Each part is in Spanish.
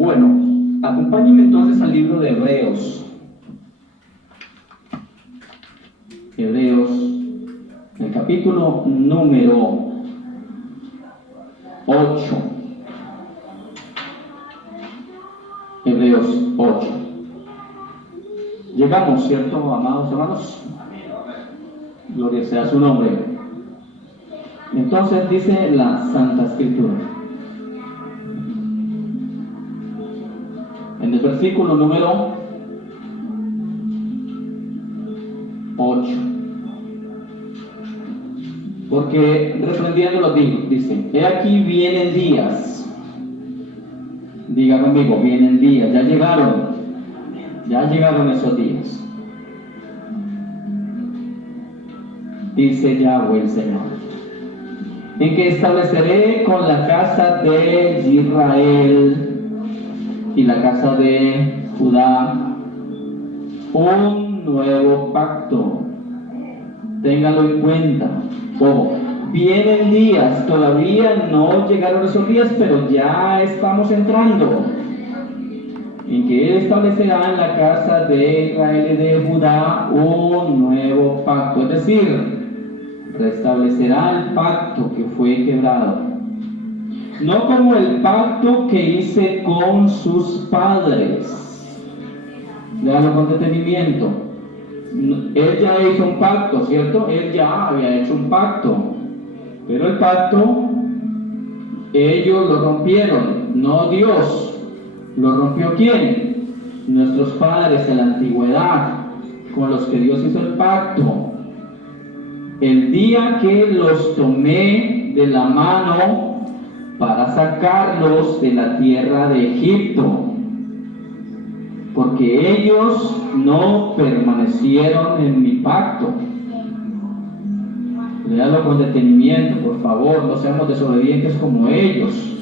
Bueno, acompáñenme entonces al libro de Hebreos. Hebreos, el capítulo número 8. Hebreos 8. Llegamos, ¿cierto, amados hermanos? Gloria sea su nombre. Entonces dice la Santa Escritura, en el versículo número 8, porque reprendiéndolo dice: he aquí vienen días, diga conmigo, vienen días, ya llegaron esos días, dice Yahweh el Señor, en que estableceré con la casa de Israel y la casa de Judá un nuevo pacto. Ténganlo en cuenta. Ojo, vienen días, todavía no llegaron esos días, pero ya estamos entrando. En que Él establecerá en la casa de Israel y de Judá un nuevo pacto, es decir, restablecerá el pacto que fue quebrado. No como el pacto que hice con sus padres. Léalo con detenimiento. Él ya hizo un pacto, ¿cierto? Él ya había hecho un pacto. Pero el pacto, ellos lo rompieron, no Dios. ¿Lo rompió quién? Nuestros padres en la antigüedad, con los que Dios hizo el pacto. El día que los tomé de la mano para sacarlos de la tierra de Egipto, porque ellos no permanecieron en mi pacto. Léalo con detenimiento, por favor, no seamos desobedientes como ellos.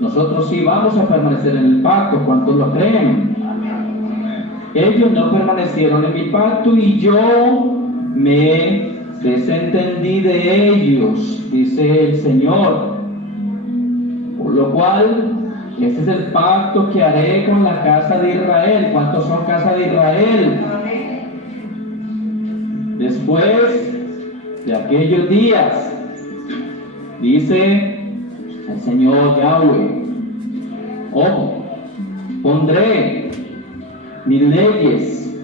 Nosotros sí vamos a permanecer en el pacto, ¿cuántos lo creen? Ellos no permanecieron en mi pacto y yo me desentendí de ellos, dice el Señor. Por lo cual, ese es el pacto que haré con la casa de Israel. ¿Cuántos son casa de Israel? Después de aquellos días, dice el Señor Yahweh, ojo, pondré mis leyes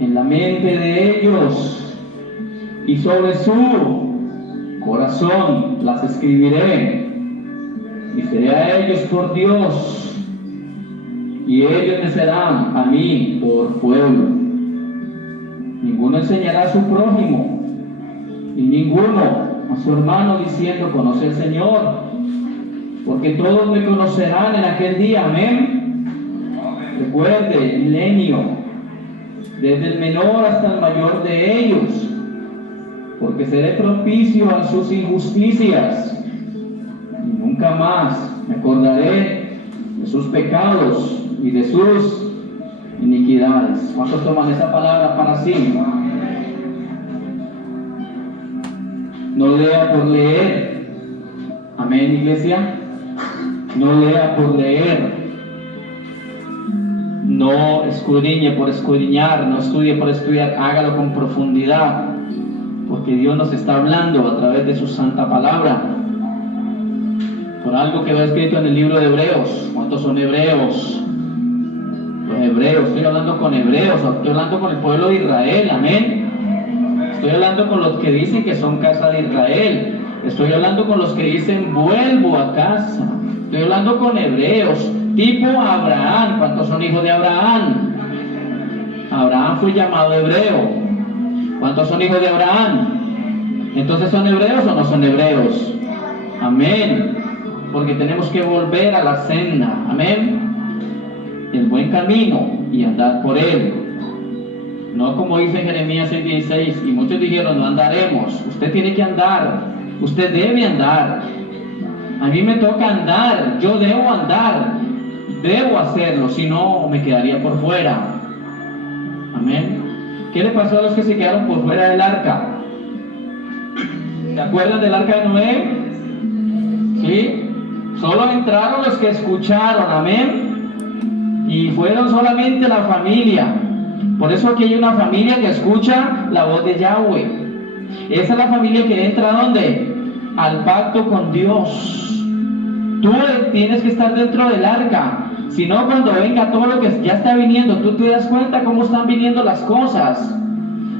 en la mente de ellos y sobre su corazón las escribiré. Y seré a ellos por Dios, y ellos me serán a mí por pueblo. Ninguno enseñará a su prójimo, y ninguno a su hermano diciendo: conoce al Señor, porque todos me conocerán en aquel día. Amén. Recuerde, el milenio, desde el menor hasta el mayor de ellos, porque seré propicio a sus injusticias. Nunca más me acordaré de sus pecados y de sus iniquidades. ¿Cuántos toman esa palabra para sí? No lea por leer. Amén, iglesia. No lea por leer. No escudriñe por escudriñar. No estudie por estudiar. Hágalo con profundidad, porque Dios nos está hablando a través de su santa palabra. Por algo quedó escrito en el libro de Hebreos. ¿Cuántos son hebreos? Los hebreos, estoy hablando con hebreos, estoy hablando con el pueblo de Israel, amén. Estoy hablando con los que dicen que son casa de Israel. Estoy hablando con los que dicen vuelvo a casa. Estoy hablando con hebreos, tipo Abraham. ¿Cuántos son hijos de Abraham? Abraham fue llamado hebreo. ¿Cuántos son hijos de Abraham? Entonces, ¿son hebreos o no son hebreos? Amén. Porque tenemos que volver a la senda, amén, el buen camino, y andar por él. No como dice Jeremías 6:16, y muchos dijeron: no andaremos. Usted tiene que andar, usted debe andar. A mí me toca andar, yo debo andar, debo hacerlo, si no me quedaría por fuera. Amén. ¿Qué le pasó a los que se quedaron por fuera del arca? ¿Se acuerdan del arca de Noé? ¿Sí? Solo entraron los que escucharon, amén. y fueron solamente la familia. Por eso aquí hay una familia que escucha la voz de Yahweh. Esa es la familia que entra ¿a dónde? Al pacto con Dios. Tú tienes que estar dentro del arca. Si no, cuando venga todo lo que ya está viniendo, tú te das cuenta cómo están viniendo las cosas.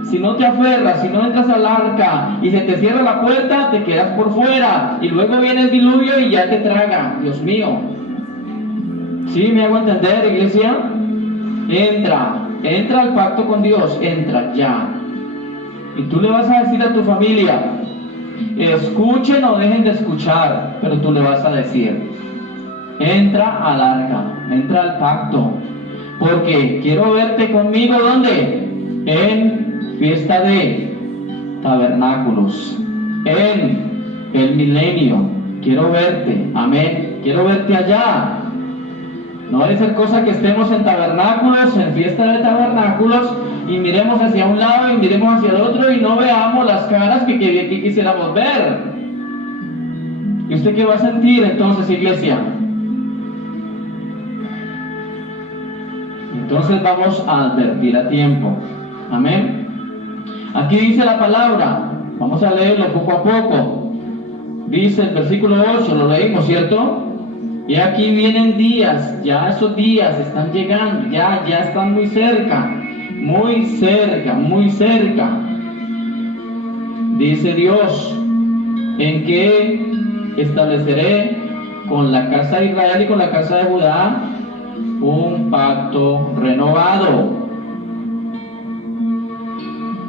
Si no te aferras, si no entras al arca y se te cierra la puerta, te quedas por fuera. Y luego viene el diluvio y ya te traga. Dios mío. ¿Sí me hago entender, iglesia? Entra al pacto con Dios, entra ya. Y tú le vas a decir a tu familia, escuchen o dejen de escuchar, pero tú le vas a decir, entra al arca, entra al pacto, porque quiero verte conmigo, ¿dónde? En fiesta de tabernáculos, en el milenio, quiero verte, amén, quiero verte allá. No debe ser cosa que estemos en tabernáculos, en fiesta de tabernáculos, y miremos hacia un lado y miremos hacia el otro y no veamos las caras que quisiéramos ver. ¿Y usted qué va a sentir entonces, iglesia? Entonces vamos a advertir a tiempo. Amén. Aquí dice la palabra, vamos a leerlo poco a poco. Dice el versículo 8, lo leímos, ¿cierto? Y aquí vienen días, ya esos días están llegando, ya están muy cerca, muy cerca, muy cerca. Dice Dios, en que estableceré con la casa de Israel y con la casa de Judá un pacto renovado.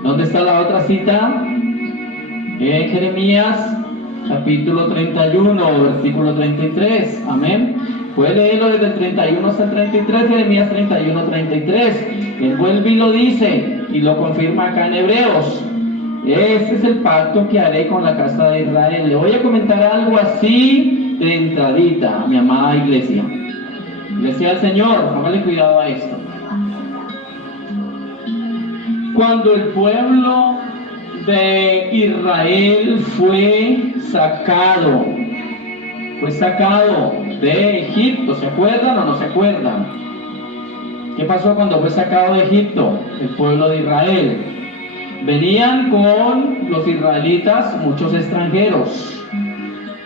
¿Dónde está la otra cita? En Jeremías capítulo 31, versículo 33, amén. Puede leerlo desde el 31 hasta el 33, Jeremías 31, 33. Él vuelve y lo dice, y lo confirma acá en Hebreos. Este es el pacto que haré con la casa de Israel. Le voy a comentar algo así de entradita, mi amada iglesia. Iglesia del Señor, póngale cuidado a esto. Cuando el pueblo de Israel fue sacado de Egipto, ¿se acuerdan o no se acuerdan? ¿Qué pasó cuando fue sacado de Egipto el pueblo de Israel? Venían con los israelitas muchos extranjeros,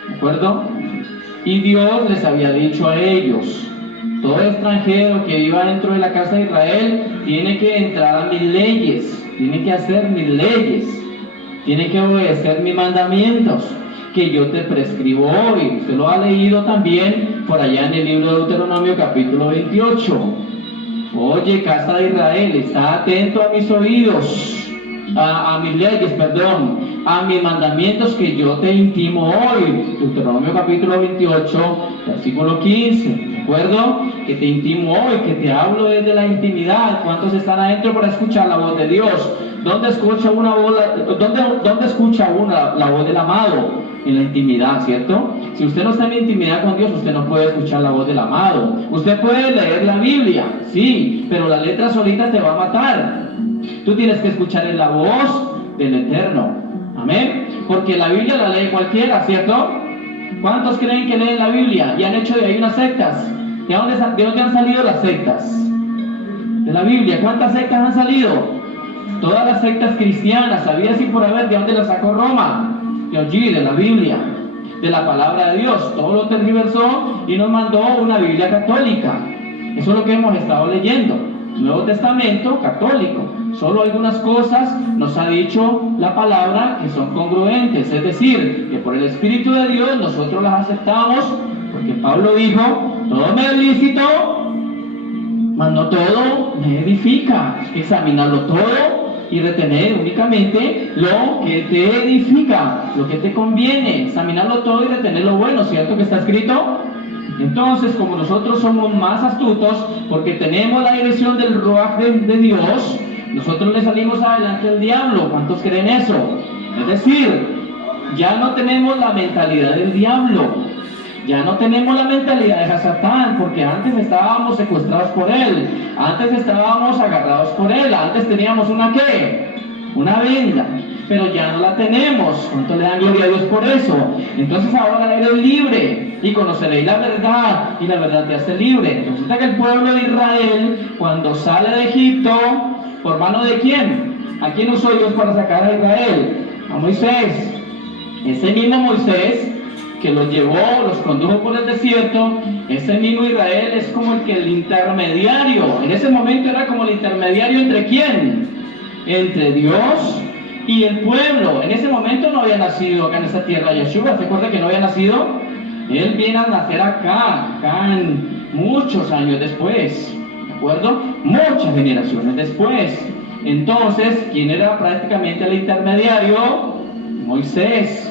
¿de acuerdo? Y Dios les había dicho a ellos, todo extranjero que viva dentro de la casa de Israel tiene que entrar a mis leyes, tiene que hacer mis leyes, tiene que obedecer mis mandamientos que yo te prescribo hoy. Usted lo ha leído también por allá en el libro de Deuteronomio capítulo 28. Oye, casa de Israel, está atento a mis oídos, a mis leyes, a mis mandamientos que yo te intimo hoy. Deuteronomio capítulo 28, versículo 15, ¿de acuerdo? Que te intimo hoy, que te hablo desde la intimidad. ¿Cuántos están adentro para escuchar la voz de Dios? ¿Dónde escucha uno la voz del amado? En la intimidad, ¿cierto? Si usted no está en intimidad con Dios, usted no puede escuchar la voz del amado. Usted puede leer la Biblia, sí, pero la letra solita te va a matar. Tú tienes que escuchar en la voz del Eterno, amén, porque la Biblia la lee cualquiera, ¿cierto? ¿Cuántos creen que leen la Biblia y han hecho de ahí unas sectas? ¿De dónde han salido las sectas? De la Biblia. ¿Cuántas sectas han salido? Todas las sectas cristianas, sabía si por haber, ¿de dónde las sacó Roma? De allí, de la Biblia, de la palabra de Dios. Todo lo tergiversó y nos mandó una Biblia católica. Eso es lo que hemos estado leyendo. Nuevo Testamento católico. Solo algunas cosas nos ha dicho la palabra que son congruentes, es decir, que por el Espíritu de Dios nosotros las aceptamos, porque Pablo dijo, todo me es lícito, mas no todo me edifica. Examinarlo todo y retener únicamente lo que te edifica, lo que te conviene, examinarlo todo y retener lo bueno, ¿cierto que está escrito? Entonces, como nosotros somos más astutos, porque tenemos la dirección del Ruach de Dios, nosotros le salimos adelante al diablo. ¿Cuántos creen eso? Es decir, ya no tenemos la mentalidad del diablo, ya no tenemos la mentalidad de Satán, porque antes estábamos secuestrados por él, antes estábamos agarrados por él, antes teníamos una ¿qué? Una venda. pero ya no la tenemos. ¿Cuánto le dan gloria a Dios por eso? Entonces ahora eres libre y conoceréis la verdad y la verdad te hace libre. Resulta que el pueblo de Israel, cuando sale de Egipto, ¿por mano de quién? ¿A quién usó Dios para sacar a Israel? A Moisés. Ese mismo Moisés que los llevó, los condujo por el desierto, ese mismo Israel es como el intermediario. En ese momento era como el intermediario ¿entre quién? Entre Dios y el pueblo. En ese momento no había nacido acá en esa tierra Yeshua. ¿Se acuerda que no había nacido? Él viene a nacer acá en muchos años después, ¿de acuerdo? Muchas generaciones después. Entonces, ¿quién era prácticamente el intermediario? Moisés.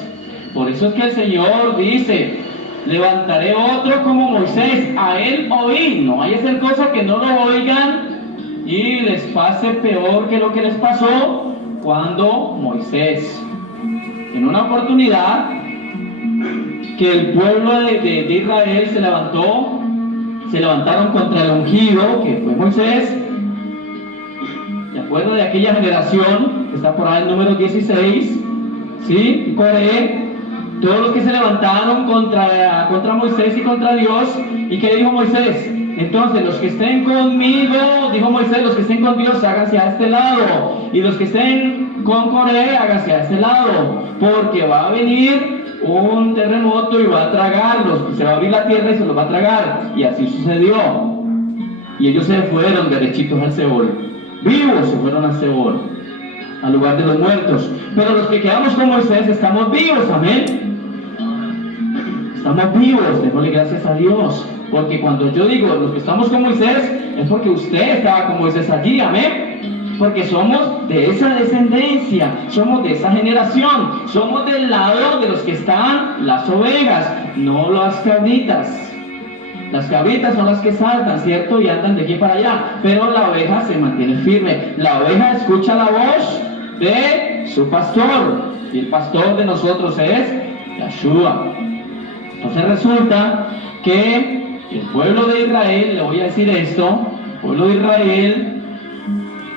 Por eso es que el Señor dice, levantaré otro como Moisés, a él oí. No vaya a ser cosa que no lo oigan y les pase peor que lo que les pasó cuando Moisés, en una oportunidad que el pueblo de Israel se levantaron contra el ungido, que fue Moisés, de acuerdo de aquella generación, que está por ahí en número 16, ¿sí? Coré. Todos los que se levantaron contra Moisés y contra Dios. ¿Y qué dijo Moisés? Entonces, los que estén conmigo, dijo Moisés, los que estén con Dios, háganse a este lado. Y los que estén con Coré, háganse a este lado. Porque va a venir un terremoto y va a tragarlos. Se va a abrir la tierra y se los va a tragar. Y así sucedió. Y ellos se fueron derechitos al Seol. Vivos se fueron al Seol, al lugar de los muertos. Pero los que quedamos con Moisés estamos vivos, amén. Estamos vivos, démosle gracias a Dios. Porque cuando yo digo los que estamos con Moisés, es porque usted estaba con Moisés allí, amén. Porque somos de esa descendencia, somos de esa generación, somos del lado de los que están las ovejas, no las cabritas. Las cabritas son las que saltan, ¿cierto? Y andan de aquí para allá. Pero la oveja se mantiene firme. La oveja escucha la voz de su pastor. Y el pastor de nosotros es Yeshua. Entonces resulta que el pueblo de Israel, le voy a decir esto, el pueblo de Israel,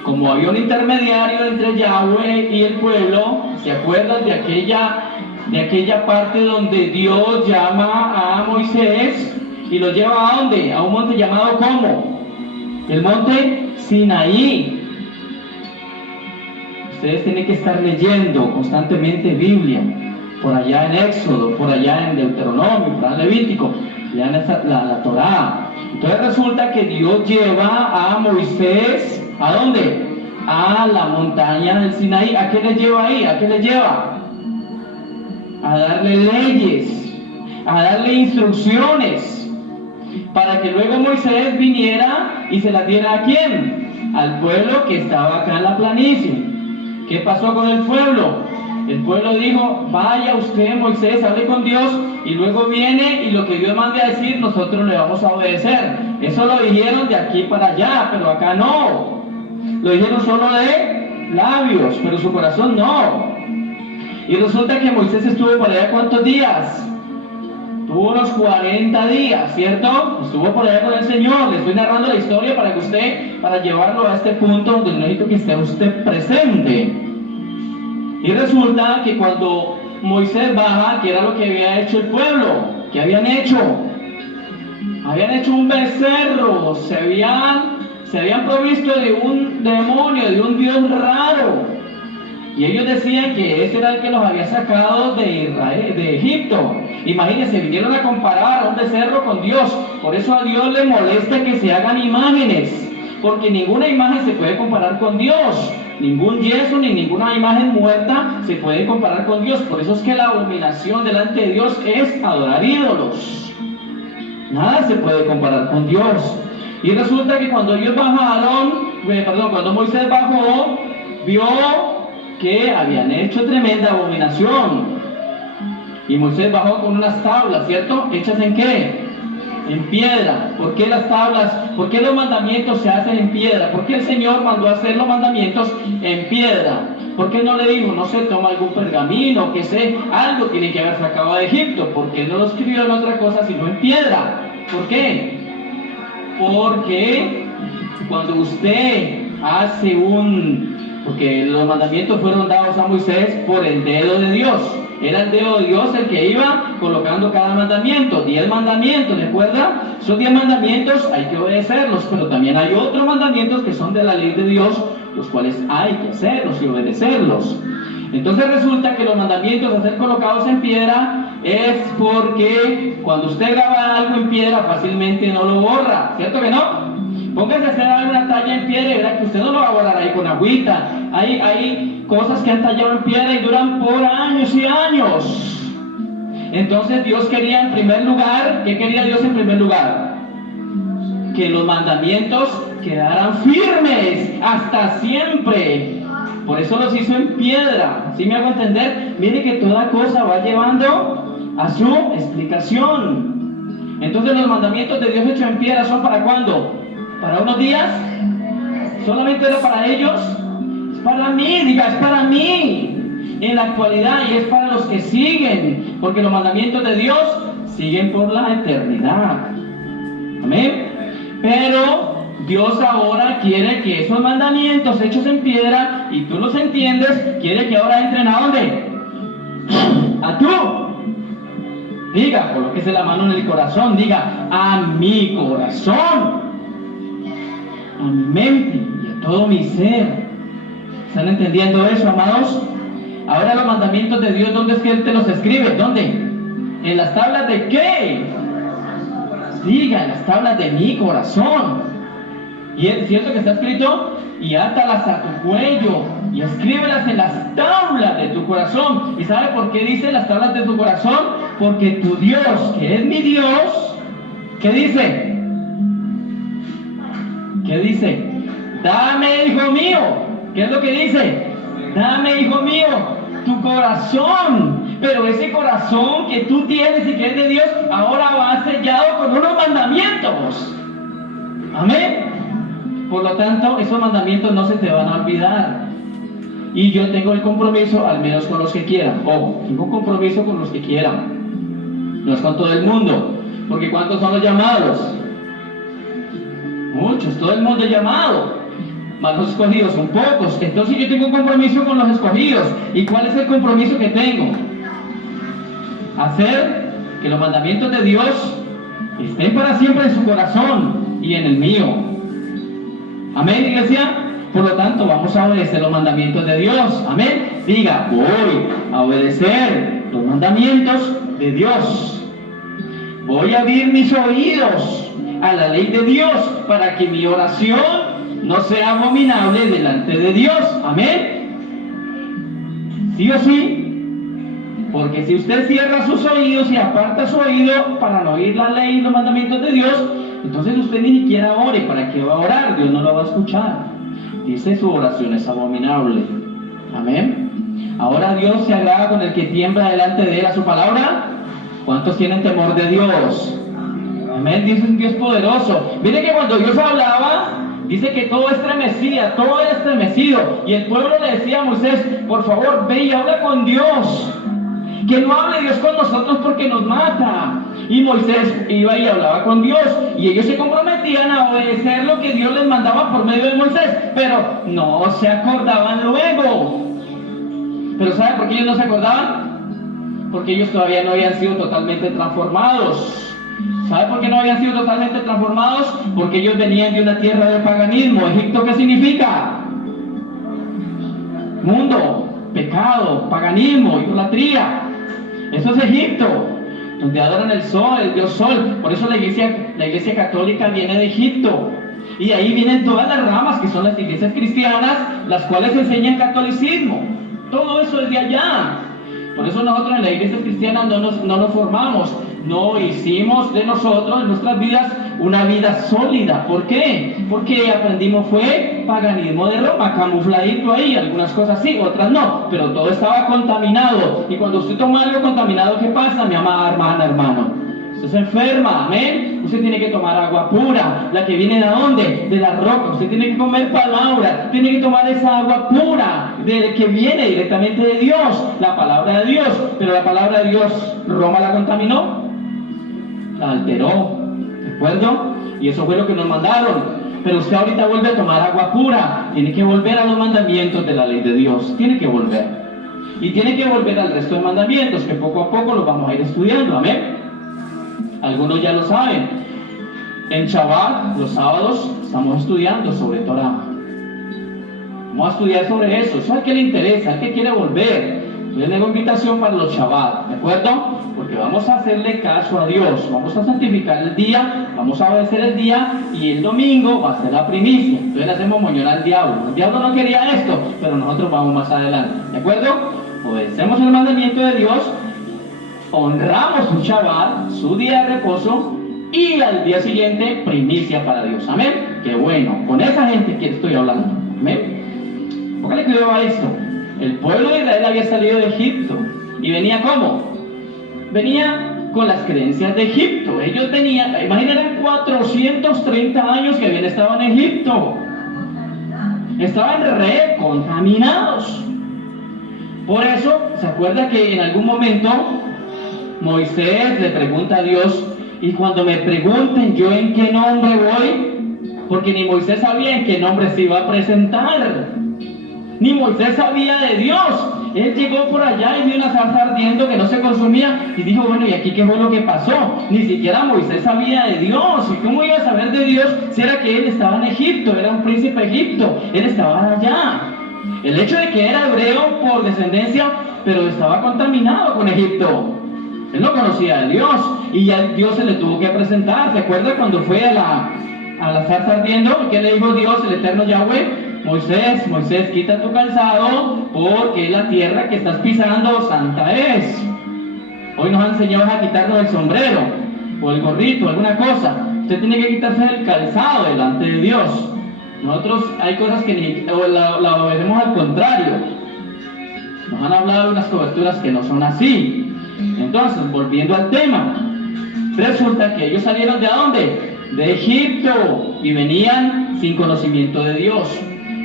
como había un intermediario entre Yahweh y el pueblo, ¿se acuerdan de aquella parte donde Dios llama a Moisés y lo lleva a dónde? A un monte llamado ¿cómo? El monte Sinaí. Ustedes tienen que estar leyendo constantemente Biblia, por allá en Éxodo, por allá en Deuteronomio, por allá en Levítico, ya en la Torá. Entonces resulta que Dios lleva a Moisés, ¿a dónde? A la montaña del Sinaí. ¿A qué le lleva ahí? ¿A qué le lleva? A darle leyes, a darle instrucciones, para que luego Moisés viniera y se las diera ¿a quién? Al pueblo que estaba acá en la planicie. ¿Qué pasó con el pueblo? El pueblo dijo, vaya usted Moisés, hable con Dios y luego viene y lo que Dios mande a decir nosotros le vamos a obedecer. Eso lo dijeron de aquí para allá, pero acá no. Lo dijeron solo de labios, pero su corazón no. Y resulta que Moisés estuvo por allá ¿cuántos días? Tuvo unos 40 días, ¿cierto? Estuvo por allá con el Señor. Le estoy narrando la historia para llevarlo a este punto donde necesito que esté usted presente. Y resulta que cuando Moisés baja, que era lo que había hecho el pueblo, ¿qué habían hecho? Habían hecho un becerro, se habían provisto de un demonio, de un dios raro. Y ellos decían que ese era el que los había sacado de Egipto. Imagínense, vinieron a comparar a un becerro con Dios. Por eso a Dios le molesta que se hagan imágenes, porque ninguna imagen se puede comparar con Dios. Ningún yeso ni ninguna imagen muerta se puede comparar con Dios. Por eso es que la abominación delante de Dios es adorar ídolos. Nada se puede comparar con Dios. Y resulta que cuando cuando Moisés bajó, vio que habían hecho tremenda abominación. Y Moisés bajó con unas tablas, ¿cierto? ¿Hechas en qué? En piedra. ¿Por qué las tablas? ¿Por qué los mandamientos se hacen en piedra? ¿Por qué el Señor mandó a hacer los mandamientos en piedra? ¿Por qué no le dijo, no sé, toma algún pergamino, que sé, algo tiene que haber sacado de Egipto? ¿Por qué no lo escribió en otra cosa sino en piedra? ¿Por qué? Porque cuando usted hace un porque los mandamientos fueron dados a Moisés por el dedo de Dios. Era el dedo de Dios el que iba colocando cada mandamiento. 10 mandamientos, ¿de acuerdo? Esos 10 mandamientos hay que obedecerlos, pero también hay otros mandamientos que son de la ley de Dios, los cuales hay que hacerlos y obedecerlos. Entonces resulta que los mandamientos a ser colocados en piedra es porque cuando usted graba algo en piedra fácilmente no lo borra, ¿cierto que no? Póngase a hacer alguna talla en piedra y verá que usted no lo va a borrar ahí con agüita. Hay cosas que han tallado en piedra y duran por años y años. Entonces Dios quería en primer lugar, ¿qué quería Dios en primer lugar? Que los mandamientos quedaran firmes hasta siempre. Por eso los hizo en piedra. ¿Sí me hago entender? Mire que toda cosa va llevando a su explicación. Entonces los mandamientos de Dios hechos en piedra son ¿para cuándo? ¿Para unos días? ¿Solamente era para ellos? Es para mí, diga, es para mí. En la actualidad y es para los que siguen. Porque los mandamientos de Dios siguen por la eternidad. Amén. Pero Dios ahora quiere que esos mandamientos hechos en piedra, y tú los entiendes, quiere que ahora entren ¿a dónde? A tú. Diga, colóquese la mano en el corazón, diga, a mi corazón, a mi mente y a todo mi ser. ¿Están entendiendo eso, amados? Ahora los mandamientos de Dios, ¿dónde es que Él te los escribe? ¿Dónde? ¿En las tablas de qué? Diga, en las tablas de mi corazón. Y es cierto que está escrito, y átalas a tu cuello, y escríbelas en las tablas de tu corazón. ¿Y sabe por qué dice las tablas de tu corazón? Porque tu Dios, que es mi Dios, ¿qué dice? ¿Qué dice? Dame, hijo mío. ¿Qué es lo que dice? Dame, hijo mío, tu corazón. Pero ese corazón que tú tienes y que es de Dios, ahora va sellado con unos mandamientos. Amén. Por lo tanto, esos mandamientos no se te van a olvidar. Y yo tengo el compromiso, al menos con los que quieran. Ojo, tengo un compromiso con los que quieran. No es con todo el mundo. Porque ¿cuántos son los llamados? Muchos, todo el mundo es llamado. Más los escogidos son pocos. Entonces yo tengo un compromiso con los escogidos. ¿Y cuál es el compromiso que tengo? Hacer que los mandamientos de Dios estén para siempre en su corazón y en el mío. Amén, iglesia. Por lo tanto, vamos a obedecer los mandamientos de Dios. Amén. Diga, voy a obedecer los mandamientos de Dios. Voy a abrir mis oídos a la ley de Dios para que mi oración no sea abominable delante de Dios. Amén. ¿Sí o sí? Porque si usted cierra sus oídos y aparta su oído para no oír la ley y los mandamientos de Dios, entonces usted ni siquiera ore. ¿Para qué va a orar? Dios no lo va a escuchar. Dice, su oración es abominable. Amén. Ahora Dios se agrada con el que tiembla delante de Él a su palabra. ¿Cuántos tienen temor de Dios? Amén. Dice un Dios poderoso. Mire que cuando Dios hablaba, dice que todo estremecía, todo era estremecido. Y el pueblo le decía a Moisés, por favor, ve y habla con Dios. Que no hable Dios con nosotros porque nos mata. Y Moisés iba y hablaba con Dios. Y ellos se comprometían a obedecer lo que Dios les mandaba por medio de Moisés. Pero no se acordaban luego. ¿Pero sabe por qué ellos no se acordaban? Porque ellos todavía no habían sido totalmente transformados. ¿Sabe por qué no habían sido totalmente transformados? Porque ellos venían de una tierra de paganismo. ¿Egipto qué significa? Mundo, pecado, paganismo, idolatría. Eso es Egipto, donde adoran el sol, el dios sol. Por eso la iglesia católica viene de Egipto. Y ahí vienen todas las ramas que son las iglesias cristianas, las cuales enseñan catolicismo. Todo eso es de allá. Por eso nosotros en la iglesia cristiana no nos formamos. No hicimos de nosotros, en nuestras vidas, una vida sólida. ¿Por qué? Porque aprendimos fue paganismo de Roma, camufladito ahí, algunas cosas sí, otras no, pero todo estaba contaminado. Y cuando usted toma algo contaminado, ¿qué pasa, mi amada hermana, hermano? Usted se enferma, amén. Usted tiene que tomar agua pura, la que viene de dónde? De la roca. Usted tiene que comer palabra, tiene que tomar esa agua pura que viene directamente de Dios, la palabra de Dios. Pero la palabra de Dios, Roma la contaminó, la alteró, ¿de acuerdo? Y eso fue lo que nos mandaron. pero usted ahorita vuelve a tomar agua pura. Tiene que volver a los mandamientos de la ley de Dios. Tiene que volver. Y tiene que volver al resto de mandamientos, que poco a poco los vamos a ir estudiando. Amén. Algunos ya lo saben. En Shabbat, los sábados, estamos estudiando sobre Torah. Vamos a estudiar sobre eso. Eso es al que le interesa, al que quiere volver. Yo les hago invitación para los Shabbat, ¿de acuerdo? Porque vamos a hacerle caso a Dios. Vamos a santificar el día, vamos a obedecer el día, y el domingo va a ser la primicia. Entonces le hacemos moñón al diablo. El diablo no quería esto, pero nosotros vamos más adelante, ¿de acuerdo? Obedecemos el mandamiento de Dios, honramos su Shabbat, su día de reposo, y al día siguiente primicia para Dios. Amén. Qué bueno, con esa gente que estoy hablando. Amén. Póngale cuidado a esto. El pueblo de Israel había salido de Egipto. ¿Y venía cómo? Venía con las creencias de Egipto. Ellos venían, imagínense, 430 años que habían estado en Egipto. Estaban recontaminados. Por eso, ¿se acuerda que en algún momento Moisés le pregunta a Dios: y cuando me pregunten yo en qué nombre voy? Porque ni Moisés sabía en qué nombre se iba a presentar. Ni Moisés sabía de Dios. Él llegó por allá y vio una zarza ardiendo que no se consumía y dijo: bueno, ¿y aquí qué fue lo que pasó? Ni siquiera Moisés sabía de Dios. ¿Y cómo iba a saber de Dios si era que él estaba en Egipto? Era un príncipe de Egipto. Él estaba allá. El hecho de que era hebreo por descendencia, pero estaba contaminado con Egipto. Él no conocía a Dios y ya Dios se le tuvo que presentar. ¿Se acuerda cuando fue a la zarza ardiendo? ¿Qué le dijo Dios, el eterno Yahweh? Moisés, Moisés, quita tu calzado, porque la tierra que estás pisando santa es. Hoy nos han enseñado a quitarnos el sombrero o el gorrito, alguna cosa. Usted tiene que quitarse el calzado delante de Dios. Nosotros hay cosas que la obedecemos al contrario. Nos han hablado de unas coberturas que no son así. Entonces, volviendo al tema, resulta que ellos salieron ¿de dónde? De Egipto, y venían sin conocimiento de Dios.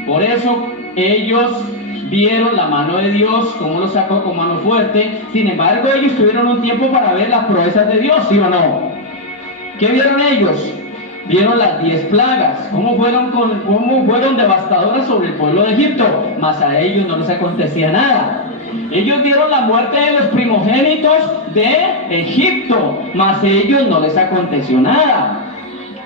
Por eso ellos vieron la mano de Dios, cómo lo sacó con mano fuerte. Sin embargo, ellos tuvieron un tiempo para ver las proezas de Dios, ¿sí o no? ¿Qué vieron ellos? Vieron las 10 plagas, cómo fueron devastadoras sobre el pueblo de Egipto, mas a ellos no les acontecía nada. Ellos vieron la muerte de los primogénitos de Egipto, mas a ellos no les aconteció nada.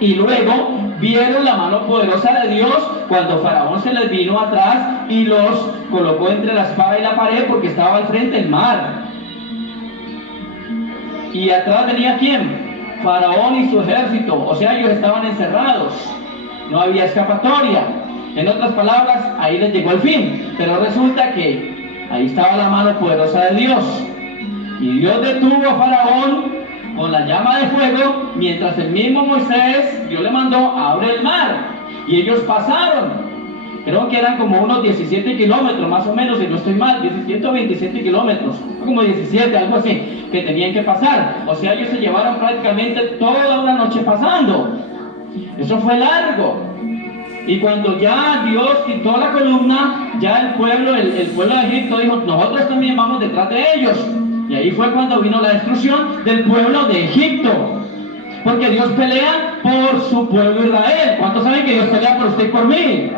Y luego vieron la mano poderosa de Dios cuando Faraón se les vino atrás y los colocó entre la espada y la pared, porque estaba al frente el mar. Y atrás venía ¿quién? Faraón y su ejército. O sea, ellos estaban encerrados. No había escapatoria. En otras palabras, ahí les llegó el fin. Pero resulta que ahí estaba la mano poderosa de Dios. Y Dios detuvo a Faraón con la llama de fuego, mientras el mismo Moisés, Dios le mandó: abre el mar. Y ellos pasaron. Creo que eran como unos 17 kilómetros, más o menos, si no estoy mal, 17 o 27 kilómetros, como 17, algo así, que tenían que pasar. O sea, ellos se llevaron prácticamente toda una noche pasando. Eso fue largo. Y cuando ya Dios quitó la columna, ya el pueblo de Egipto dijo: nosotros también vamos detrás de ellos. Y ahí fue cuando vino la destrucción del pueblo de Egipto. Porque Dios pelea por su pueblo Israel. ¿Cuántos saben que Dios pelea por usted y por mí?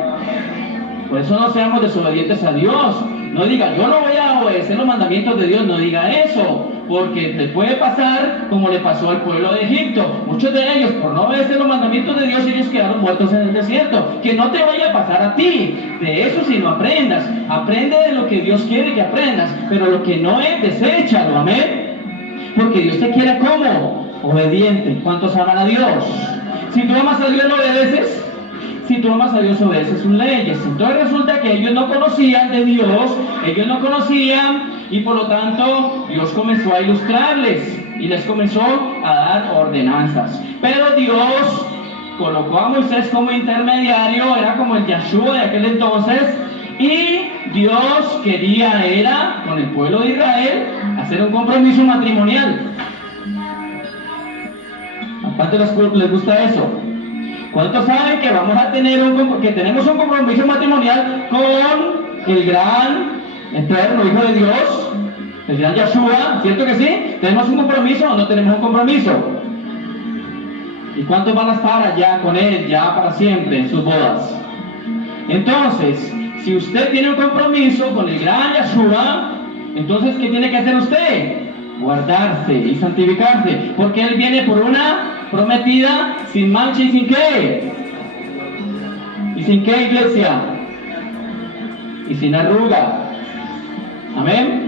Por eso no seamos desobedientes a Dios. No diga: yo no voy a obedecer los mandamientos de Dios. No diga eso, porque le puede pasar como le pasó al pueblo de Egipto. Muchos de ellos, por no obedecer los mandamientos de Dios, ellos quedaron muertos en el desierto. Que no te vaya a pasar a ti. De eso si no aprendas. Aprende de lo que Dios quiere que aprendas, pero lo que no es, deséchalo. Amén. Porque Dios te quiere como obediente. ¿Cuántos aman a Dios? Si tú amas a Dios, lo obedeces. Si tú amas a Dios, obedeces sus leyes. Entonces resulta que ellos no conocían de Dios, ellos no conocían, y por lo tanto Dios comenzó a ilustrarles y les comenzó a dar ordenanzas. Pero Dios colocó a Moisés como intermediario, era como el Yahshua de aquel entonces, y Dios era con el pueblo de Israel hacer un compromiso matrimonial. ¿A cuántos les gusta eso? ¿Cuántos saben que vamos a tener que tenemos un compromiso matrimonial con el gran eterno Hijo de Dios, el gran Yahshua? ¿Cierto que sí? ¿Tenemos un compromiso o no tenemos un compromiso? ¿Y cuántos van a estar allá con Él ya para siempre en sus bodas? Entonces, si usted tiene un compromiso con el gran Yeshua, entonces ¿qué tiene que hacer usted? Guardarse y santificarse, porque Él viene por una prometida sin mancha y sin qué. ¿Y sin qué, iglesia? Y sin arruga. Amén.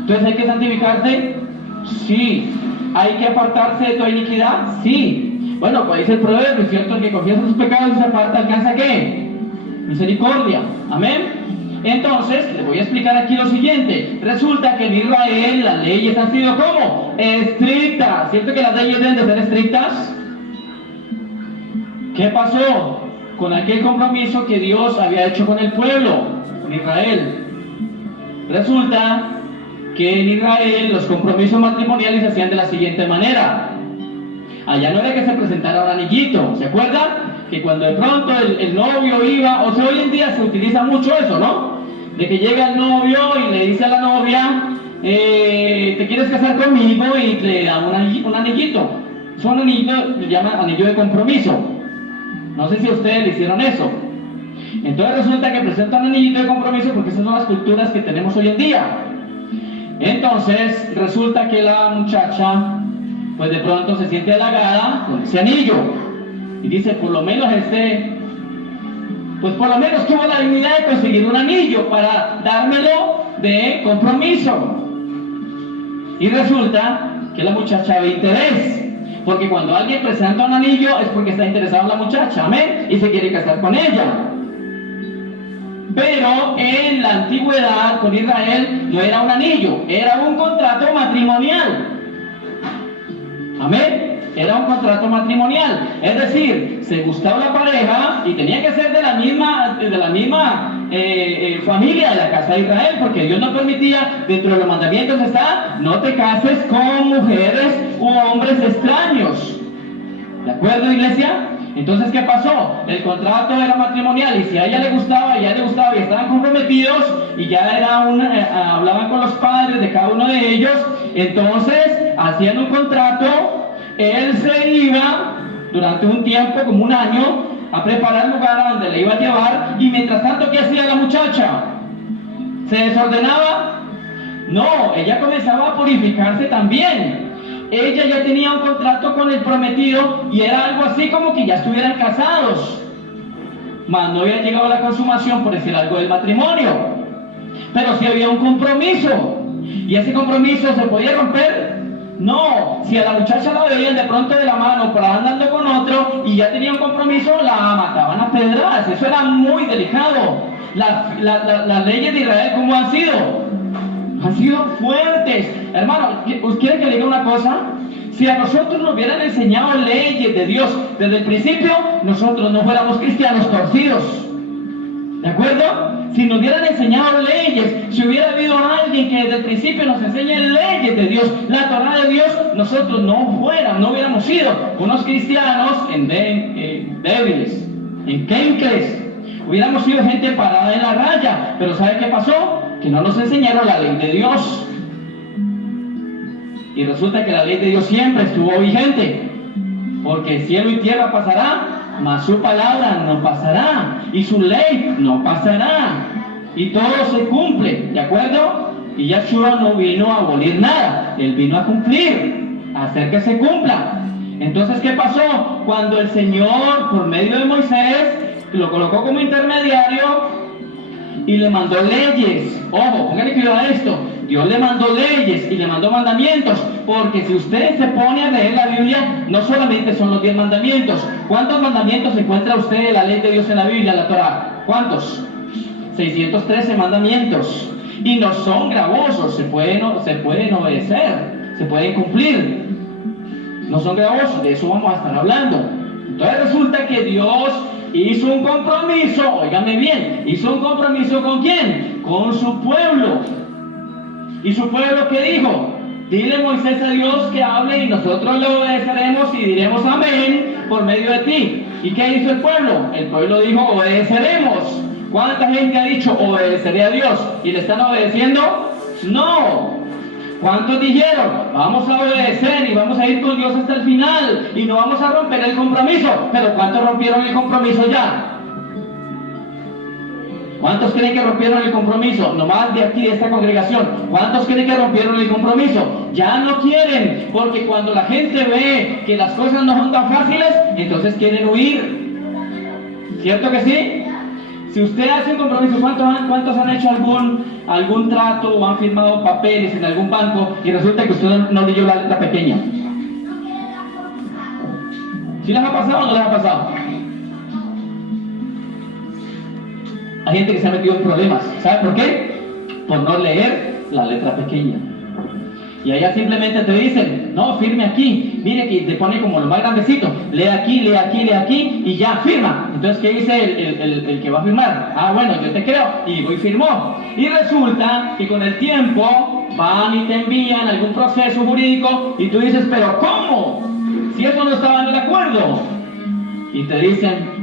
Entonces hay que santificarse, sí. Hay que apartarse de toda iniquidad, sí. Bueno, pues dice el proverbio, es cierto, el que confiesa sus pecados y se aparta alcanza ¿qué? Misericordia. Amén. Entonces, les voy a explicar aquí lo siguiente. Resulta que en Israel las leyes han sido ¿cómo? Estrictas. ¿Cierto que las leyes deben de ser estrictas? ¿Qué pasó con aquel compromiso que Dios había hecho con el pueblo, con Israel? Resulta que en Israel los compromisos matrimoniales se hacían de la siguiente manera. Allá no era que se presentara un anillito, ¿se acuerdan? Que cuando de pronto el novio iba, o sea, hoy en día se utiliza mucho eso, ¿no? De que llega el novio y le dice a la novia, ¿te quieres casar conmigo? Y le da un anillito. Es un anillo, se llama anillo de compromiso. No sé si ustedes le hicieron eso. Entonces resulta que presentan un anillito de compromiso porque esas son las culturas que tenemos hoy en día. Entonces resulta que la muchacha pues de pronto se siente halagada con ese anillo y dice, por lo menos pues por lo menos tuvo la dignidad de conseguir un anillo para dármelo de compromiso. Y resulta que la muchacha ve interés, porque cuando alguien presenta un anillo es porque está interesado en la muchacha, amén, y se quiere casar con ella. Pero en la antigüedad con Israel no era un anillo, era un contrato matrimonial. Amén. Era un contrato matrimonial. Es decir, se gustaba la pareja y tenía que ser de la misma familia de la casa de Israel, porque Dios no permitía, dentro de los mandamientos está, no te cases con mujeres u hombres extraños. ¿De acuerdo, iglesia? Entonces, ¿qué pasó? El contrato era matrimonial y si a ella le gustaba y estaban comprometidos y ya hablaban con los padres de cada uno de ellos, entonces hacían un contrato, él se iba durante un tiempo, como un año, a preparar el lugar a donde le iba a llevar y mientras tanto, ¿qué hacía la muchacha? ¿Se desordenaba? No, ella comenzaba a purificarse también. Ella ya tenía un contrato con el prometido y era algo así como que ya estuvieran casados, mas no había llegado a la consumación, por decir algo, del matrimonio, pero sí había un compromiso. ¿Y ese compromiso se podía romper? No. Si a la muchacha la veían de pronto de la mano por andando con otro y ya tenía un compromiso, la mataban a pedradas. Eso era muy delicado. Las leyes de Israel, ¿cómo han sido? Han sido fuertes. Hermano, ¿quieren que le diga una cosa? Si a nosotros nos hubieran enseñado leyes de Dios desde el principio, nosotros no fuéramos cristianos torcidos. ¿De acuerdo? Si nos hubieran enseñado leyes, si hubiera habido alguien que desde el principio nos enseñe leyes de Dios, la Torá de Dios, nosotros no hubiéramos sido unos cristianos débiles, enclenques. Hubiéramos sido gente parada en la raya. Pero ¿sabe qué pasó? Que no nos enseñaron la ley de Dios. Y resulta que la ley de Dios siempre estuvo vigente, porque cielo y tierra pasará, mas su palabra no pasará, y su ley no pasará, y todo se cumple, ¿de acuerdo? Y Yeshua no vino a abolir nada, Él vino a cumplir, a hacer que se cumpla. Entonces, ¿qué pasó? Cuando el Señor, por medio de Moisés, lo colocó como intermediario y le mandó leyes. Ojo, póngale cuidado a esto. Dios le mandó leyes y le mandó mandamientos, porque si usted se pone a leer la Biblia, no solamente son los 10 mandamientos. ¿Cuántos mandamientos encuentra usted en la ley de Dios en la Biblia, en la Torá? ¿Cuántos? 613 mandamientos. Y no son gravosos, se pueden obedecer, se pueden cumplir. No son gravosos, de eso vamos a estar hablando. Entonces resulta que Dios hizo un compromiso, óigame bien, hizo un compromiso ¿con quién? Con su pueblo. ¿Y su pueblo qué dijo? Dile Moisés a Dios que hable y nosotros le obedeceremos y diremos amén por medio de ti. ¿Y qué hizo el pueblo? El pueblo dijo obedeceremos. ¿Cuánta gente ha dicho obedeceré a Dios? ¿Y le están obedeciendo? No. ¿Cuántos dijeron? Vamos a obedecer y vamos a ir con Dios hasta el final y no vamos a romper el compromiso. Pero ¿cuántos rompieron el compromiso ya? ¿Cuántos creen que rompieron el compromiso? Nomás de aquí, de esta congregación. ¿Cuántos creen que rompieron el compromiso? Ya no quieren, porque cuando la gente ve que las cosas no son tan fáciles, entonces quieren huir. ¿Cierto que sí? Si usted hace un compromiso, ¿cuántos han hecho algún trato o han firmado papeles en algún banco y resulta que usted no leyó la letra pequeña? ¿Sí les ha pasado o no les ha pasado? Hay gente que se ha metido en problemas. ¿Sabe por qué? Por no leer la letra pequeña. Y allá simplemente te dicen, no, firme aquí. Mire que te pone como lo más grandecito. Lee aquí, lee aquí, lee aquí y ya, firma. Entonces, ¿qué dice el que va a firmar? Ah, bueno, yo te creo. Y voy y firmó. Y resulta que con el tiempo van y te envían algún proceso jurídico y tú dices, pero ¿cómo? Si eso no estaban de acuerdo. Y te dicen,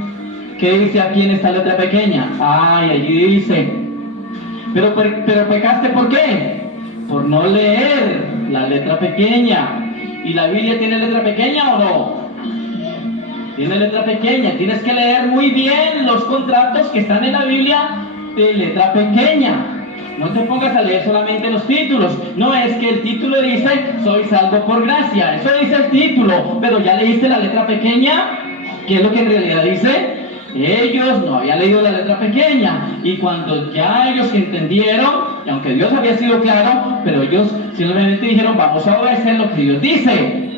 ¿qué dice aquí en esta letra pequeña? Ay, allí dice. Pero pecaste, ¿por qué? Por no leer la letra pequeña. ¿Y la Biblia tiene letra pequeña o no? Tiene letra pequeña. Tienes que leer muy bien los contratos que están en la Biblia de letra pequeña. No te pongas a leer solamente los títulos. No es que el título dice, soy salvo por gracia. Eso dice el título. Pero ya leíste la letra pequeña. ¿Qué es lo que en realidad dice? Ellos no habían leído la letra pequeña y cuando ya ellos entendieron, y aunque Dios había sido claro, pero ellos simplemente dijeron, vamos a obedecer lo que Dios dice.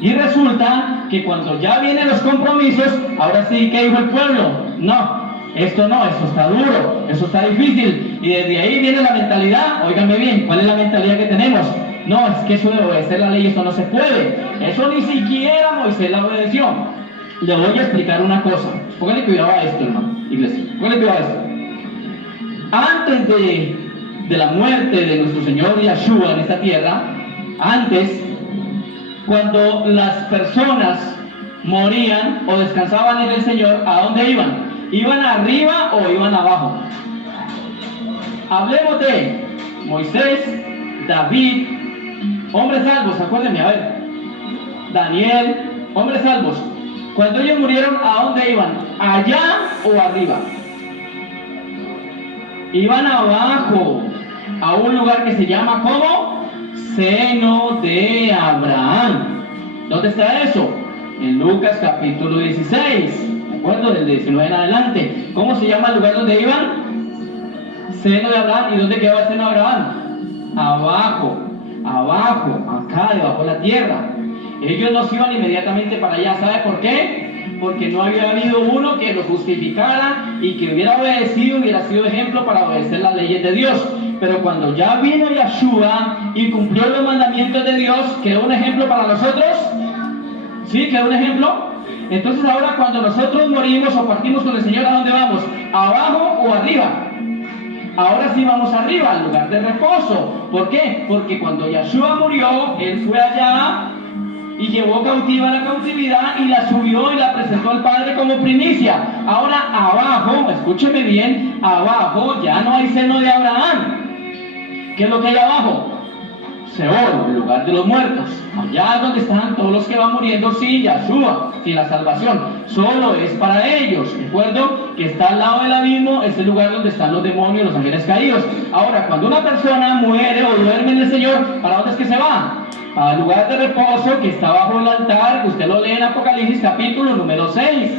Y resulta que cuando ya vienen los compromisos, ahora sí, ¿qué dijo el pueblo? No, esto está duro, eso está difícil. Y desde ahí viene la mentalidad, óigame bien, ¿cuál es la mentalidad que tenemos? No, es que eso de obedecer la ley, eso no se puede. Eso ni siquiera Moisés la obedeció. Le voy a explicar una cosa. Póngale cuidado a esto, hermano, iglesia. Póngale cuidado a esto. Antes de la muerte de nuestro Señor Yahshua en esta tierra, antes, cuando las personas morían o descansaban en el Señor, ¿a dónde iban? ¿Iban arriba o iban abajo? Hablemos de Moisés, David, hombres salvos, acuérdenme, a ver. Daniel, hombres salvos. Cuando ellos murieron, ¿a dónde iban? ¿Allá o arriba? Iban abajo, a un lugar que se llama ¿cómo? Seno de Abraham. ¿Dónde está eso? En Lucas capítulo 16, ¿de acuerdo? Del 19 en adelante. ¿Cómo se llama el lugar donde iban? Seno de Abraham. ¿Y dónde quedaba el seno de Abraham? Abajo, acá debajo de la tierra. Ellos no se iban inmediatamente para allá. ¿Sabe por qué? Porque no había habido uno que lo justificara y que hubiera obedecido, hubiera sido ejemplo para obedecer las leyes de Dios. Pero cuando ya vino Yahshua y cumplió los mandamientos de Dios, ¿quedó un ejemplo para nosotros? ¿Sí? ¿Quedó un ejemplo? Entonces ahora cuando nosotros morimos o partimos con el Señor, ¿a dónde vamos? ¿Abajo o arriba? Ahora sí vamos arriba, al lugar de reposo. ¿Por qué? Porque cuando Yahshua murió, Él fue allá y llevó cautiva la cautividad y la subió y la presentó al Padre como primicia. Ahora abajo, escúcheme bien, abajo ya no hay seno de Abraham. ¿Qué es lo que hay abajo? Seol, el lugar de los muertos. Allá es donde están todos los que van muriendo sin Yahshua, sin la salvación. Solo es para ellos. Recuerdo que está al lado del abismo, es el lugar donde están los demonios, los ángeles caídos. Ahora, cuando una persona muere o duerme en el Señor, ¿para dónde es que se va? Al lugar de reposo que está bajo el altar, que usted lo lee en Apocalipsis capítulo número 6.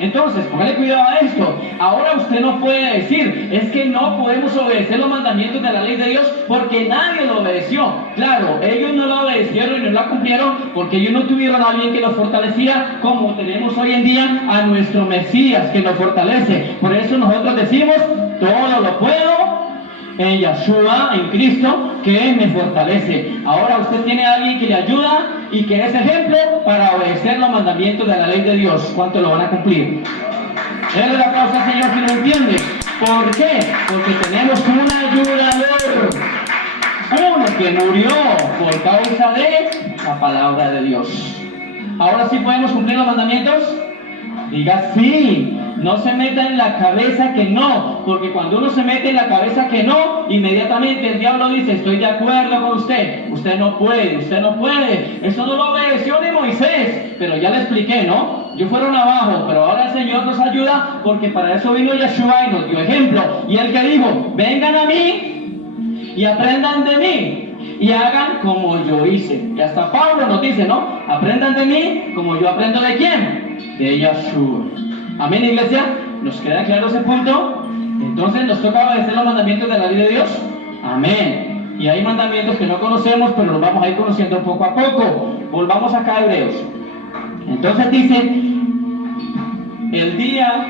Entonces, póngale cuidado a esto. Ahora usted no puede decir, es que no podemos obedecer los mandamientos de la ley de Dios porque nadie lo obedeció. Claro, ellos no la obedecieron y no la cumplieron porque ellos no tuvieron a alguien que los fortalecía como tenemos hoy en día a nuestro Mesías que nos fortalece. Por eso nosotros decimos, todo lo puedo en Yahshua, en Cristo, que me fortalece. Ahora usted tiene a alguien que le ayuda y que es ejemplo para obedecer los mandamientos de la ley de Dios. ¿Cuánto lo van a cumplir? Denle la causa al Señor si lo entiende. ¿Por qué? Porque tenemos un ayudador, uno que murió por causa de la palabra de Dios. ¿Ahora sí podemos cumplir los mandamientos? Diga sí. no se meta en la cabeza que no, porque cuando uno se mete en la cabeza que no, inmediatamente el diablo dice, estoy de acuerdo con usted, usted no puede, eso no lo obedeció ni Moisés, pero ya le expliqué, ¿no? Ellos fueron abajo, pero ahora el Señor nos ayuda, porque para eso vino Yeshua y nos dio ejemplo, y el que dijo, vengan a mí y aprendan de mí, y hagan como yo hice. Y hasta Pablo nos dice, ¿no? Aprendan de mí como yo aprendo de quién, de Yeshua. Amén, iglesia. ¿Nos queda claro ese punto? Entonces nos toca obedecer los mandamientos de la ley de Dios. Amén. Y hay mandamientos que no conocemos, pero los vamos a ir conociendo poco a poco. Volvamos acá a Hebreos. Entonces dice, el día,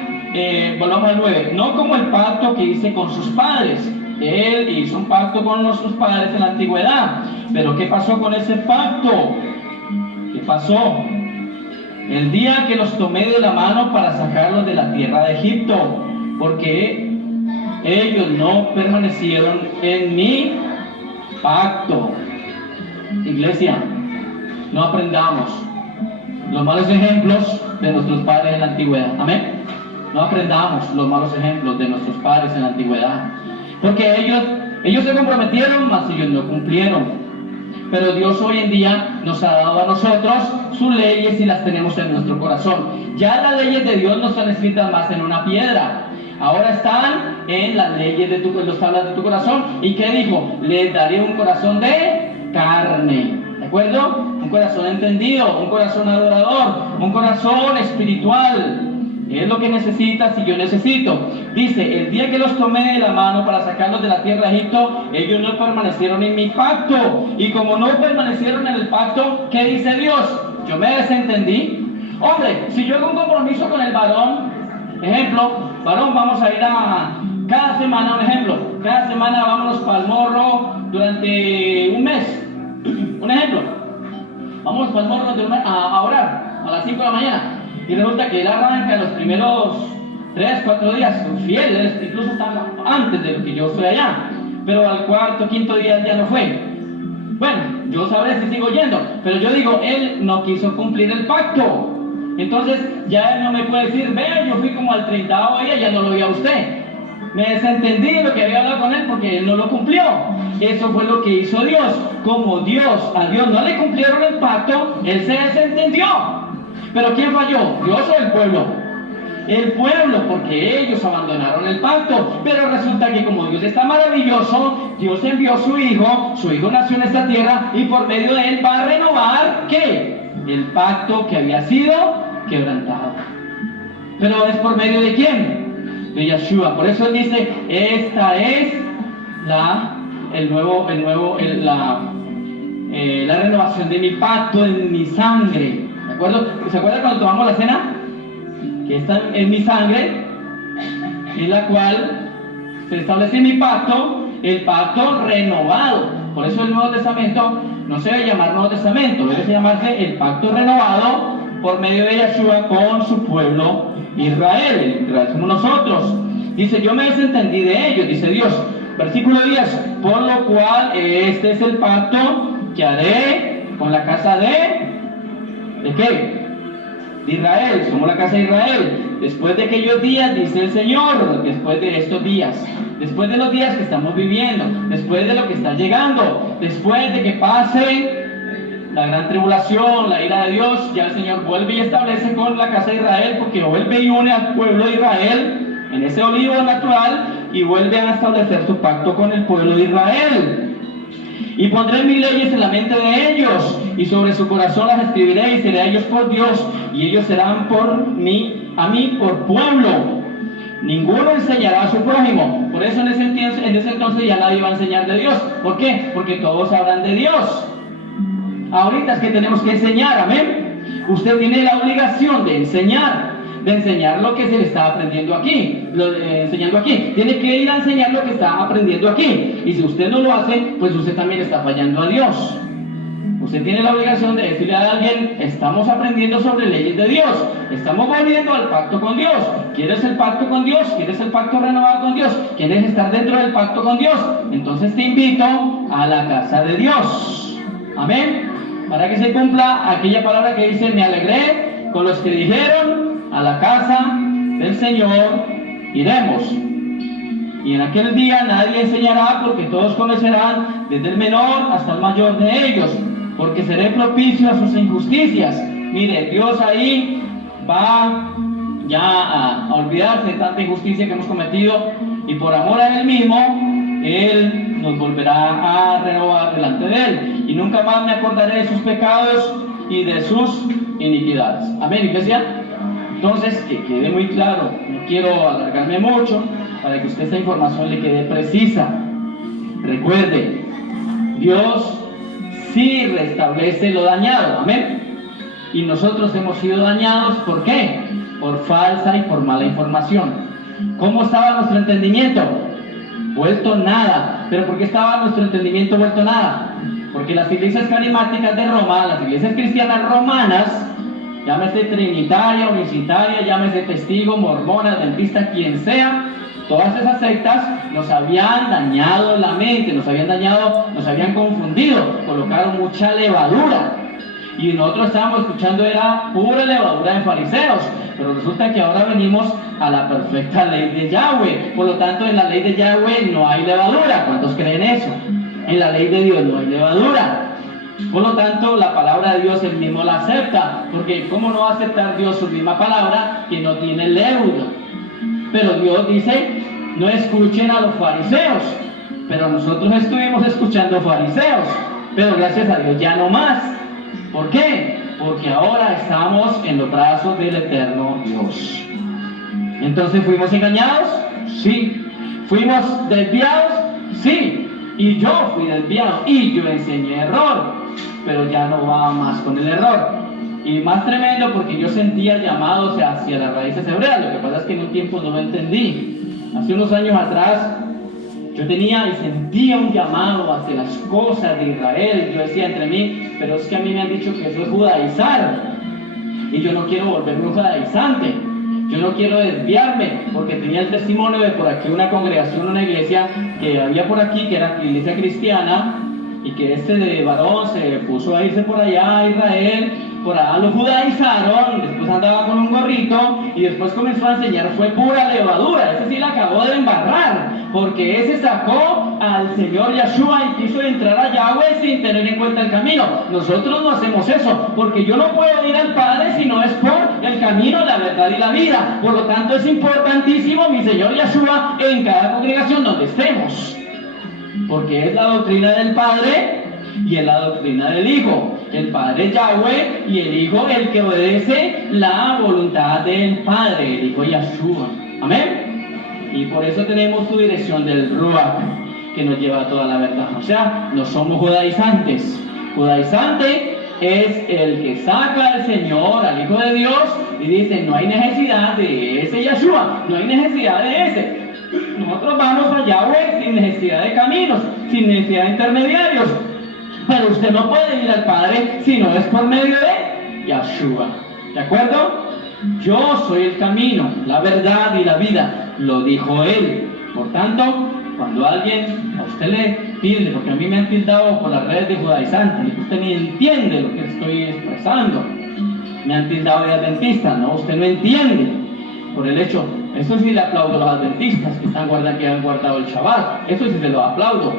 volvamos al 9, no como el pacto que hice con sus padres. Él hizo un pacto con nuestros padres en la antigüedad. Pero ¿qué pasó con ese pacto? ¿Qué pasó? El día que los tomé de la mano para sacarlos de la tierra de Egipto, porque ellos no permanecieron en mi pacto. Iglesia, no aprendamos los malos ejemplos de nuestros padres en la antigüedad. Amén. No aprendamos los malos ejemplos de nuestros padres en la antigüedad, porque ellos se comprometieron, mas ellos no cumplieron. Pero Dios hoy en día nos ha dado a nosotros sus leyes y las tenemos en nuestro corazón. Ya las leyes de Dios no están escritas más en una piedra. Ahora están en las leyes de los tablas de tu corazón. ¿Y qué dijo? Les daré un corazón de carne. ¿De acuerdo? Un corazón entendido, un corazón adorador, un corazón espiritual. Es lo que necesitas y yo necesito. Dice, el día que los tomé de la mano para sacarlos de la tierra de Egipto, ellos no permanecieron en mi pacto. Y como no permanecieron en el pacto, ¿qué dice Dios? Yo me desentendí. Hombre, si yo hago un compromiso con el varón, ejemplo, varón, vamos a ir cada semana, un ejemplo, cada semana vámonos para el morro durante un mes. Un ejemplo, vamos para el morro durante un mes a orar a las 5 de la mañana. Y resulta que él arranca los primeros 3, 4 días fieles, incluso hasta antes de lo que yo estoy allá. Pero al cuarto, quinto día ya no fue. Bueno, yo sabré si sigo yendo, pero yo digo, él no quiso cumplir el pacto. Entonces ya él no me puede decir, vea, yo fui como al 30º día, ya no lo vi a usted. Me desentendí de lo que había hablado con él porque él no lo cumplió. Eso fue lo que hizo Dios. Como a Dios no le cumplieron el pacto, él se desentendió. Pero ¿quién falló? ¿Dios o el pueblo? El pueblo, porque ellos abandonaron el pacto. Pero resulta que como Dios está maravilloso, Dios envió a su Hijo nació en esta tierra y por medio de él va a renovar, ¿qué? El pacto que había sido quebrantado. Pero ¿es por medio de quién? De Yeshua. Por eso él dice, esta es la renovación de mi pacto en mi sangre. ¿De acuerdo? ¿Se acuerdan cuando tomamos la cena? Que esta es mi sangre, en la cual se establece mi pacto, el pacto renovado. Por eso el Nuevo Testamento no se debe llamar Nuevo Testamento, debe llamarse el pacto renovado por medio de Yeshua con su pueblo Israel. Israel somos nosotros. Dice, yo me desentendí de ellos, dice Dios. Versículo 10, por lo cual este es el pacto que haré con la casa ¿de qué? De Israel, somos la casa de Israel. Después de aquellos días, dice el Señor, después de estos días, después de los días que estamos viviendo, después de lo que está llegando, después de que pase la gran tribulación, la ira de Dios, ya el Señor vuelve y establece con la casa de Israel, porque vuelve y une al pueblo de Israel en ese olivo natural y vuelve a establecer su pacto con el pueblo de Israel. Y pondré mis leyes en la mente de ellos, y sobre su corazón las escribiré, y seré a ellos por Dios, y ellos serán a mí por pueblo. Ninguno enseñará a su prójimo. Por eso en ese entonces ya nadie va a enseñar de Dios. ¿Por qué? Porque todos hablan de Dios. Ahorita es que tenemos que enseñar, amén. Usted tiene la obligación de enseñar lo que se le está aprendiendo aquí, enseñando aquí. Tiene que ir a enseñar lo que está aprendiendo aquí. Y si usted no lo hace, pues usted también está fallando a Dios. Usted tiene la obligación de decirle a alguien, estamos aprendiendo sobre leyes de Dios, estamos volviendo al pacto con Dios. ¿Quieres el pacto con Dios? ¿Quieres el pacto renovado con Dios? ¿Quieres estar dentro del pacto con Dios? Entonces te invito a la casa de Dios. Amén. Para que se cumpla aquella palabra que dice, me alegré con los que dijeron, a la casa del Señor, iremos. Y en aquel día nadie enseñará, porque todos conocerán, desde el menor hasta el mayor de ellos, porque seré propicio a sus injusticias. Mire, Dios ahí va ya a olvidarse de tanta injusticia que hemos cometido, y por amor a Él mismo, Él nos volverá a renovar delante de Él, y nunca más me acordaré de sus pecados y de sus iniquidades. Amén, iglesia. Entonces, que quede muy claro, no quiero alargarme mucho, para que usted esta información le quede precisa. Recuerde, Dios sí restablece lo dañado, amén. Y nosotros hemos sido dañados, ¿por qué? Por falsa y por mala información. ¿Cómo estaba nuestro entendimiento? Vuelto nada. ¿Pero por qué estaba nuestro entendimiento vuelto nada? Porque las iglesias carismáticas de Roma, las iglesias cristianas romanas, llámese trinitaria, unicitaria, llámese testigo, mormona, adventista, quien sea, todas esas sectas nos habían dañado la mente, nos habían confundido, colocaron mucha levadura. Y nosotros estábamos escuchando era pura levadura de fariseos, pero resulta que ahora venimos a la perfecta ley de Yahweh. Por lo tanto, en la ley de Yahweh no hay levadura. ¿Cuántos creen eso? En la ley de Dios no hay levadura. Por lo tanto, la palabra de Dios Él mismo la acepta, porque ¿cómo no va a aceptar Dios su misma palabra que no tiene levadura? Pero Dios dice, no escuchen a los fariseos. Pero nosotros estuvimos escuchando fariseos, pero gracias a Dios ya no más. ¿Por qué? Porque ahora estamos en los brazos del eterno Dios. Entonces, ¿fuimos engañados? Sí. ¿Fuimos desviados? Sí. Y yo fui desviado y yo enseñé error, pero ya no va más con el error. Y más tremendo porque yo sentía llamados hacia las raíces hebreas. Lo que pasa es que en un tiempo no lo entendí. Hace unos años atrás yo tenía y sentía un llamado hacia las cosas de Israel. Yo decía entre mí, pero es que a mí me han dicho que eso es judaizar, y yo no quiero volverme un judaizante. Yo no quiero desviarme, porque tenía el testimonio de por aquí una congregación, una iglesia que había por aquí, que era iglesia cristiana, y que de varón se puso a irse por allá a Israel, por allá lo judaizaron, y después andaba con un gorrito, y después comenzó a enseñar, fue pura levadura. Ese sí la acabó de embarrar, porque ese sacó al Señor Yahshua y quiso entrar a Yahweh sin tener en cuenta el camino. Nosotros no hacemos eso, porque yo no puedo ir al Padre si no es por el camino, la verdad y la vida. Por lo tanto, es importantísimo mi Señor Yahshua en cada congregación donde estemos, porque es la doctrina del Padre y es la doctrina del Hijo. El Padre es Yahweh y el Hijo el que obedece la voluntad del Padre, el Hijo Yahshua. Amén. Y por eso tenemos su dirección del Ruach, que nos lleva a toda la verdad. O sea, no somos judaizantes. Judaizante es el que saca al Señor, al Hijo de Dios, y dice, no hay necesidad de ese Yahshua, no hay necesidad de ese. Nosotros vamos a Yahweh sin necesidad de caminos, sin necesidad de intermediarios. Pero usted no puede ir al Padre si no es por medio de Yahshua. ¿De acuerdo? Yo soy el camino, la verdad y la vida, lo dijo Él. Por tanto, cuando alguien a usted le tilde, porque a mí me han tildado por las redes de judaizante, y usted ni entiende lo que estoy expresando. Me han tildado de adventista, no, usted no entiende. Por el hecho, eso sí le aplaudo a los adventistas que han guardado el Shabbat, eso sí se lo aplaudo.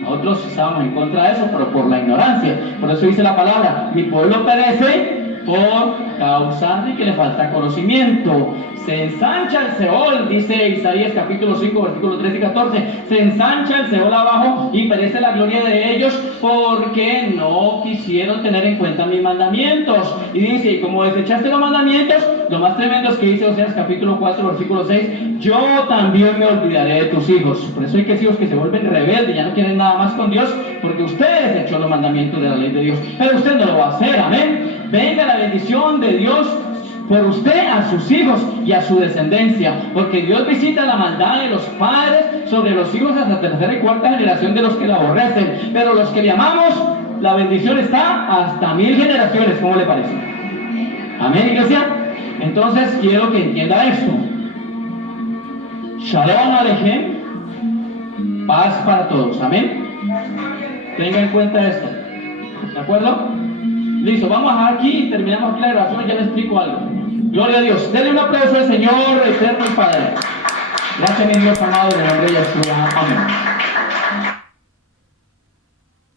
Nosotros estábamos en contra de eso, pero por la ignorancia. Por eso dice la palabra, mi pueblo perece por causa de que le falta conocimiento. Se ensancha el Seol, dice Isaías capítulo 5, versículos 13 y 14. Se ensancha el Seol abajo y perece la gloria de ellos porque no quisieron tener en cuenta mis mandamientos. Y dice, y como desechaste los mandamientos, lo más tremendo es que dice Oseas capítulo 4, versículo 6, yo también me olvidaré de tus hijos. Por eso hay que hijos que se vuelven rebeldes, ya no quieren nada más con Dios, porque ustedes desechó los mandamientos de la ley de Dios. Pero usted no lo va a hacer, amén. Venga la bendición de Dios por usted a sus hijos y a su descendencia, porque Dios visita la maldad de los padres sobre los hijos hasta tercera y cuarta generación de los que la aborrecen, pero los que le amamos, la bendición está hasta 1000 generaciones. ¿Cómo le parece? Amén, iglesia. Entonces quiero que entienda esto. Shalom Alejem, paz para todos. Amén. Tenga en cuenta esto. ¿De acuerdo? Listo, vamos a dejar aquí y terminamos aquí la grabación y ya les explico algo. Gloria a Dios. Denle un aplauso al Señor, eterno y Padre. Gracias, mi Dios amado, en el nombre de Yeshua. Amén.